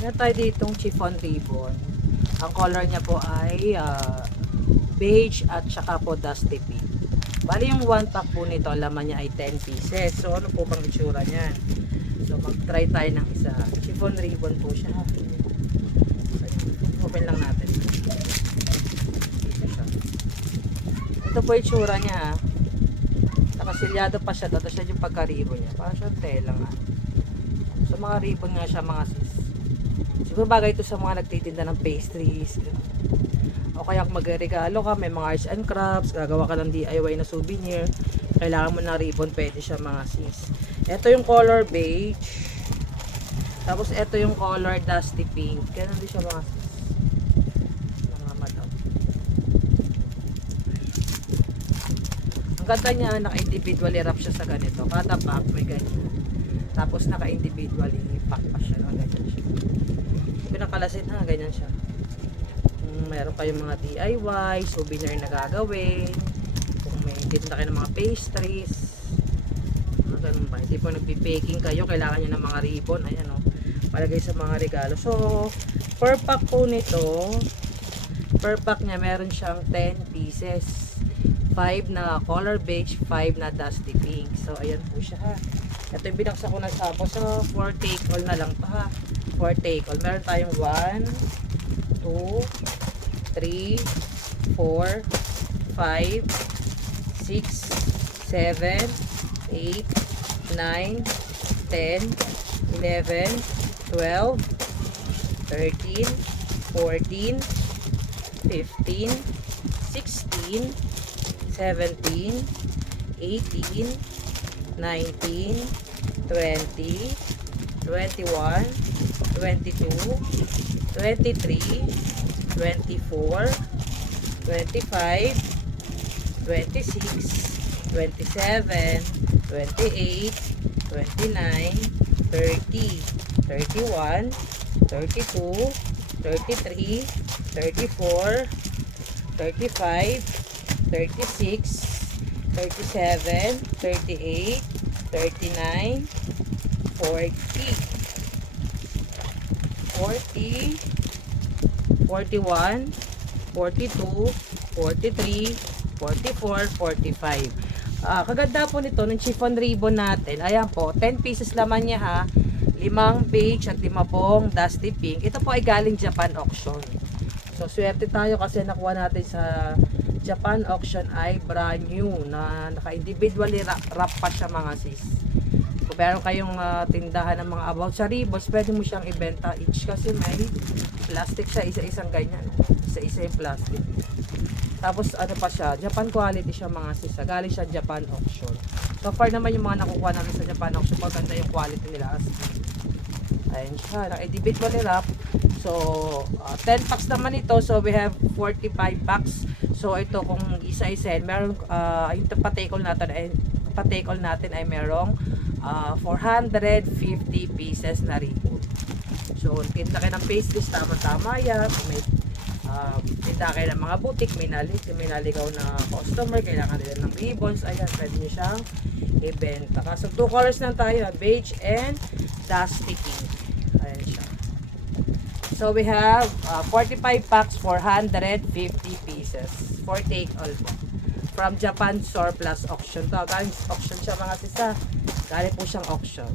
Meron tayo ditong chiffon ribbon. Ang color niya po ay beige at saka po dusty pink. Bali yung 1 pack po nito, laman niya ay 10 pieces. So ano po bang itsura niyan? So mag-try tayo ng isa. Chiffon ribbon po siya. Open lang natin. Dito siya. Ito po itsura niya. Nakasilyado pa siya. Tapos siya yung pagka-ribbon niya. Parang siya tela nga. So mga ribbon nga siya mga sis. Siguro bagay ito sa mga nagtitinda ng pastries. O kaya kung magregalo ka, may mga arts and crafts, gagawa ka ng DIY na souvenir, kailangan mo ng ribbon, pwede siya mga sis. Ito yung color beige. Tapos ito yung color dusty pink. Ganun din siya mga sis. Mga madam. Ang ganda niya, naka-individually wrap siya sa ganito. Kada pack may ganyan. Tapos naka-individually pack pa siya. Ganyan siya. Pinakalasin na, ganyan siya. Meron kayong mga DIY, souvenir na gagawin. Kung may tinda kayo ng mga pastries. Ganun ba? Hindi po nagpipaking kayo, kailangan nyo ng mga ribbon. Ayan o. Palagay sa mga regalo. So, per pack po nito, per pack niya meron siyang 10 pieces. 5 na color beige, 5 na dusty pink. So, ayan po siya ha. Ito yung binaksa ko na sapo. So, 4 take all na lang to ha. 4 take all. Meron tayong 1, 2, 3, 4, 5, 6, 7, 8, 9, 10, 11, 12, 13, 14, 15, 16, 17, 18, 19, 20, 21, 22, 23, 24, 25, 26, 27, 28, 29, 30, 31, 32, 33, 34, 35, 36, 37, 38, 39, 40, 40, 41, 42, 43, 44, 45. Kaganda po nito ng chiffon ribbon natin. Ayan po, 10 pieces laman niya ha. 5 beige at 5 pong dusty pink. Ito po ay galing Japan auction. So swerte tayo kasi nakuha natin sa Japan auction ay brand new na naka-individually wrap pa siya mga sis. Kung meron kayong tindahan ng mga about sa ribbons, pwede mo siyang ibenta each kasi may plastic siya, isa-isang ganyan. Isa-isa yung plastic. Tapos ano pa siya, Japan quality siya mga sis. Galing siya Japan auction. So far naman yung mga nakukuha namin sa Japan auction, maganda yung quality nila. Ayan siya, naka-individually wrap. So 10 packs naman ito. So we have 45 packs. So ito kung isa-isa, meron yung pa-take all natin ay merong 450 pieces na ribbon. So tinda kayo ng pastries, tama-tama yan. May tinda kayo ng mga boutique, may naligaw na customer, kailangan nila ng ribbons, ayan, pwede nyo siyang ibenta. So 2 colors lang tayo, beige and dusty pink. Ayan siya. So we have 45 packs, 450 pieces for take all po. From Japan Surplus Auction to. Galing auction siya mga sisa. Galing po siyang auction.